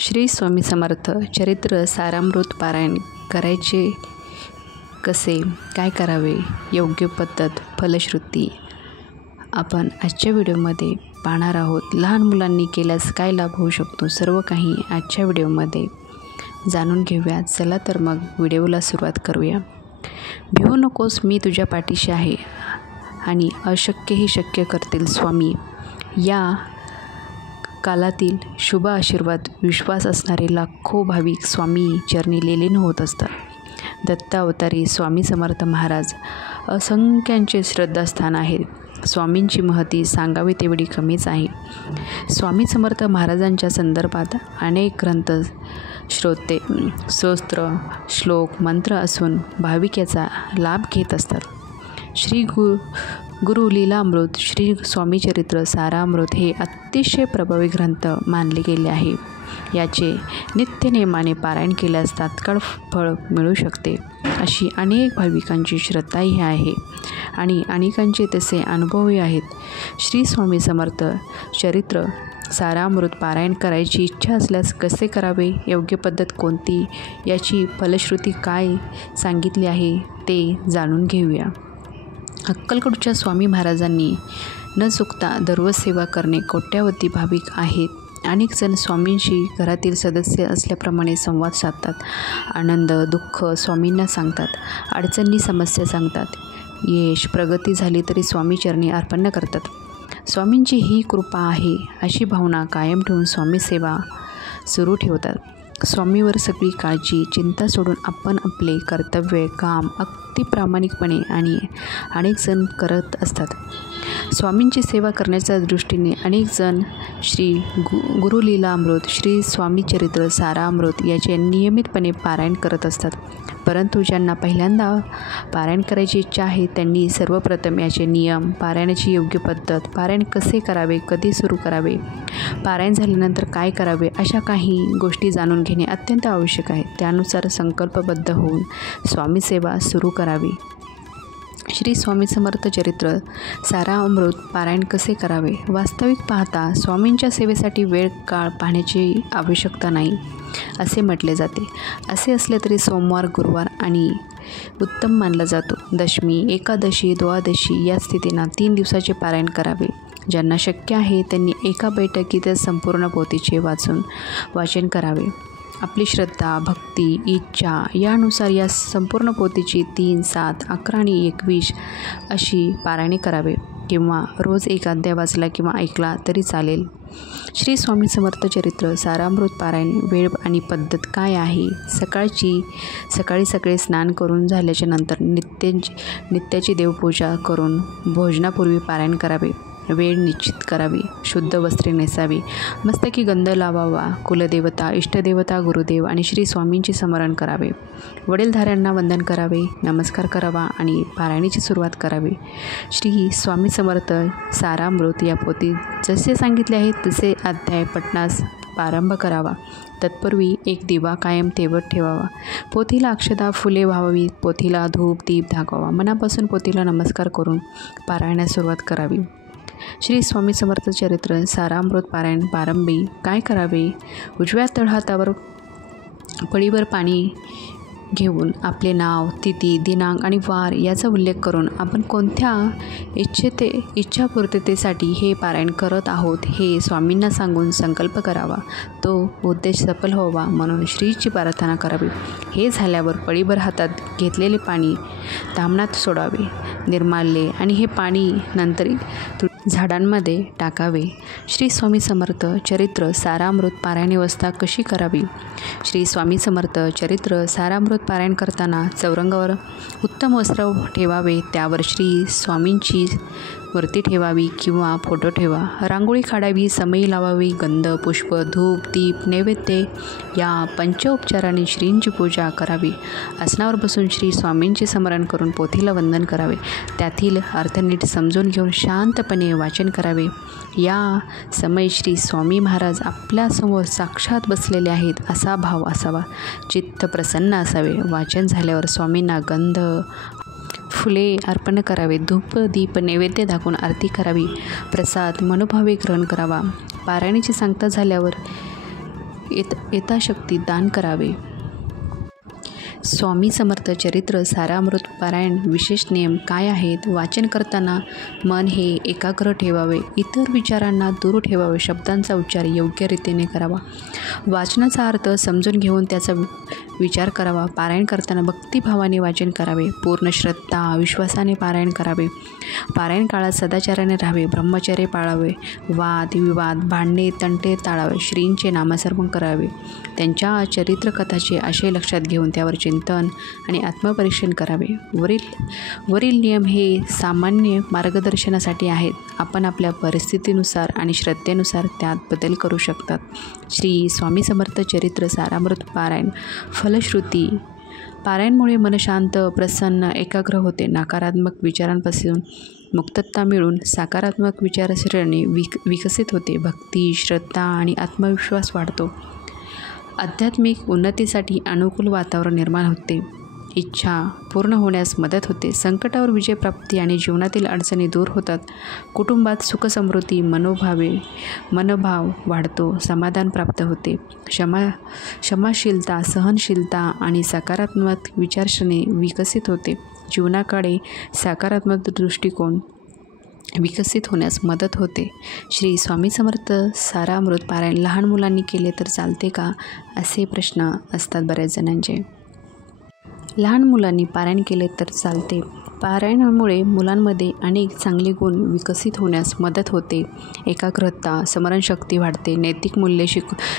श्री स्वामी समर्थ चरित्र सारामृत पारायण करायचे कसे, काय करावे, योग्य पद्धत, फलश्रुती आपण आजच्या व्हिडिओमध्ये पाहणार आहोत। लहान मुलांनी केल्यास काय लाभ होऊ शकतो, सर्व काही आजच्या व्हिडिओमध्ये जाणून घेऊया। चला तर मग व्हिडिओला सुरुवात करूया। भिवू नकोस, मी तुझ्या पाठीशी आहे आणि अशक्यही शक्य करतील स्वामी। या कालातील शुभ आशीर्वाद विश्वास असणारे लाखो भाविक स्वामी चरणी लीन होत असतात। दत्त अवतारी स्वामी समर्थ महाराज असंख्यांचे श्रद्धास्थान आहेत। स्वामींची महती सांगावी तेवढी कमीच आहे। स्वामी समर्थ महाराजांच्या संदर्भात अनेक ग्रंथ, स्तोत्र, श्लोक, मंत्र असून भाविक याचा लाभ घेत असतात। श्री गुरु लीलामृत श्री स्वामी चरित्र सारामृत हे अतिशय प्रभावी ग्रंथ मानले गेले आहे। याचे नित्यनेमाने पारायण केल्यास तात्काळ फळ मिळू शकते अशी अनेक भाविकांची श्रद्धाही आहे आणि अनेकांचे तसे अनुभवही आहेत। श्री स्वामी समर्थ चरित्र सारामृत पारायण करायची इच्छा असल्यास कसे करावे, योग्य पद्धत कोणती, याची फलश्रुती काय सांगितली आहे ते जाणून घेऊया। अक्कलकोटच्या स्वामी महाराजांनी न चुकता दररोज सेवा करणे कोट्यावधी भाविक आहेत। अनेक जण स्वामींशी घरातील सदस्य असल्याप्रमाणे संवाद साधतात। आनंद, दुःख स्वामींना सांगतात, अडचणी, समस्या सांगतात। यश, प्रगती झाली तरी स्वामी चरणी अर्पण करतात। स्वामींची ही कृपा आहे अशी भावना कायम ठेवून स्वामी सेवा सुरू ठेवतात। स्वामीवर सगळी काळजी, चिंता सोडून आपण आपले कर्तव्य, काम अगदी प्रामाणिकपणे आणि अनेक जण करत असतात। स्वामींची सेवा करण्याच्या दृष्टीने अनेक जण श्री गुरु लीलामृत श्री स्वामी चरित्र सारामृत याचे नियमितपणे पारायण करत असतात। परंतु ज्यांना पहिल्यांदा पारायण करायची इच्छा आहे त्यांनी सर्वप्रथम याचे नियम, पारायणाची योग्य पद्धत, पारायण कसे करावे, कधी सुरू करावे, पारायण झाल्यानंतर काय करावे अशा काही गोष्टी जाणून घेणे अत्यंत आवश्यक आहे। त्यानुसार संकल्पबद्ध होऊन स्वामी सेवा सुरू करावी। श्री स्वामी समर्थ चरित्र सारामृत पारायण कसे करावे? वास्तविक पाहता स्वामींच्या सेवेसाठी वेळ काळ पाहण्याची आवश्यकता नाही असे म्हटले जाते। असे असले तरी सोमवार, गुरुवार आणि उत्तम मानला जातो। दशमी, एकादशी, द्वादशी या स्थितींना 3 दिवसाचे पारायण करावे। ज्यांना शक्य आहे त्यांनी एका बैठकीतच संपूर्ण पोथीचे वाचन करावे। आपली श्रद्धा, भक्ती, इच्छा यानुसार या संपूर्ण पोथीची 3, 7, 11 आणि 21 अशी पारायणे करावे किंवा रोज एक अध्याय वाचला किंवा ऐकला तरी चालेल। श्री स्वामी समर्थ चरित्र सारामृत पारायण वेळ आणि पद्धत काय आहे? सकाळी सगळे स्नान करून झाल्याच्या नंतर नित्याची देवपूजा करून भोजनापूर्वी पारायण करावे। वेळ निश्चित करावी, शुद्ध वस्त्रे नेसावी, मस्तकी गंध लावावा, कुलदेवता, इष्टदेवता, गुरुदेव आणि श्री स्वामींचे स्मरण करावे। वडीलधाऱ्यांना वंदन करावे, नमस्कार करावा आणि पारायणाची सुरुवात करावी। श्री स्वामी समर्थ सारामृत या पोथीत जसे सांगितले आहे तसे अध्याय पठणास प्रारंभ करावा। तत्पूर्वी एक दिवा कायम तेवत ठेवावा। पोथीला अक्षता, फुले व्हावीत, पोथीला धूप दीप दाखवावा। मनापासून पोथीला नमस्कार करून पारायणास सुरुवात करावी। श्री स्वामी समर्थ चरित्र सारामृत पारायण प्रारंभी काय करावे? उजव्या तळहातावर पळीवर पाणी घेऊन आपले नाव, तिथी, दिनांक आणि वार याचा उल्लेख करून आपण कोणत्या इच्छापूर्ततेसाठी हे पारायण करत आहोत हे स्वामींना सांगून संकल्प करावा। तो उद्देश सफल व्हावा म्हणून श्रीची प्रार्थना करावी। हे झाल्यावर पळीभर हातात घेतलेले पाणी ताम्हणात सोडावे, निर्माल्ये आणि हे पाणी नंतर झाडांमध्ये टाकावे। श्री स्वामी समर्थ चरित्र सारामृत पारायण व्यवस्था कशी करावी? श्री स्वामी समर्थ चरित्र सारामृत पारायण करताना चौरंगावर उत्तम वस्त्र ठेवावे, त्यावर श्री स्वामींची मूर्ती ठेवावी किंवा फोटो ठेवा। रांगोळी काढावी, समई लावावी, गंध, पुष्प, धूप, दीप, नैवेद्य या पंचोपचाराने श्रींची पूजा करावी। आसनावर बसून श्री स्वामींचे स्मरण करून पोथीला वंदन करावे। त्यातील अर्थ नीट समजून घेऊन शांतपणे वाचन करावे। या समय श्री स्वामी महाराज आपल्यासमोर साक्षात बसलेले आहेत असा भाव असावा। चित्त प्रसन्न असावे। वाचन झाल्यावर स्वामींना गंध, फुले अर्पण करावे। धूप दीप नैवेद्य दाखवून आरती करावी। प्रसाद मनोभावे ग्रहण करावा। पारायणाची सांगता झाल्यावर यथाशक्ती दान करावे. स्वामी समर्थ चरित्र सारामृत पारायण विशेष नियम काय आहेत? वाचन करताना मन हे एकाग्र ठेवावे, इतर विचारांना दूर ठेवावे, शब्दांचा उच्चार योग्य रीतीने करावा, वाचनाचा अर्थ समजून घेऊन त्याचा विचार करावा. पारायण करताना भक्तिभावाने वाचन करावे, पूर्ण श्रद्धा विश्वासाने पारायण करावे. पारायण काळात सदाचाराने राहावे, ब्रह्मचर्य पाळावे, वाद विवाद भांडणे तंटे टाळावे, श्रींचे नामस्मरण करावे. त्यांच्या चरित्रकथाचे आशय लक्षात घेऊन त्यावर चिंतन आणि आत्मपरीक्षण करावे. वरील नियम हे सामान्य मार्गदर्शनासाठी आहेत. आपण आपल्या परिस्थितीनुसार आणि श्रद्धेनुसार त्यात बदल करू शकतात. श्री स्वामी समर्थ चरित्र सारामृत पारायण फलश्रुती. पारायणमुळे मन शांत, प्रसन्न, एकाग्र होते. नकारात्मक विचारांपासून मुक्तता मिळून सकारात्मक विचारसरणी विकसित होते. भक्ती, श्रद्धा आणि आत्मविश्वास वाढतो. आध्यात्मिक उन्नतीसाठी अनुकूल वातावरण निर्माण होते. इच्छा पूर्ण होण्यास मदत होते. संकटावर विजयप्राप्ती आणि जीवनातील अडचणी दूर होतात. कुटुंबात सुखसमृद्धी, मनोभाव वाढतो. समाधान प्राप्त होते. क्षमाशीलता, सहनशीलता आणि सकारात्मक विचारसरणी विकसित होते. जीवनाकडे सकारात्मक दृष्टिकोन विकसित होण्यास मदत होते. श्री स्वामी समर्थ सारामृत पारायण लहान मुलांनी केले तर चालते का, असे प्रश्न असतात बऱ्याच जणांचे. लहान मुलांनी पारायण केले तर चालते. पारायणामुळे मुलांमध्ये अनेक चांगले गुण विकसित होण्यास मदत होते. एकाग्रता, स्मरणशक्ती वाढते. नैतिक मूल्ये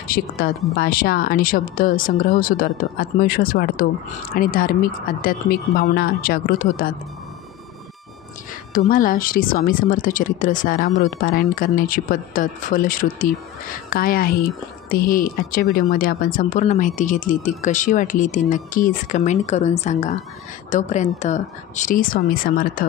शिकतात. भाषा आणि शब्द संग्रह सुधारतो. आत्मविश्वास वाढतो आणि धार्मिक आध्यात्मिक भावना जागृत होतात. तुम्हाला श्री स्वामी समर्थ चरित्र सारामृत पारायण करण्याची पद्धत, फलश्रुती काय आहे ते हे आजच्या व्हिडिओमध्ये आपण संपूर्ण माहिती घेतली. ती कशी वाटली ते नक्कीच कमेंट करून सांगा. तोपर्यंत श्री स्वामी समर्थ.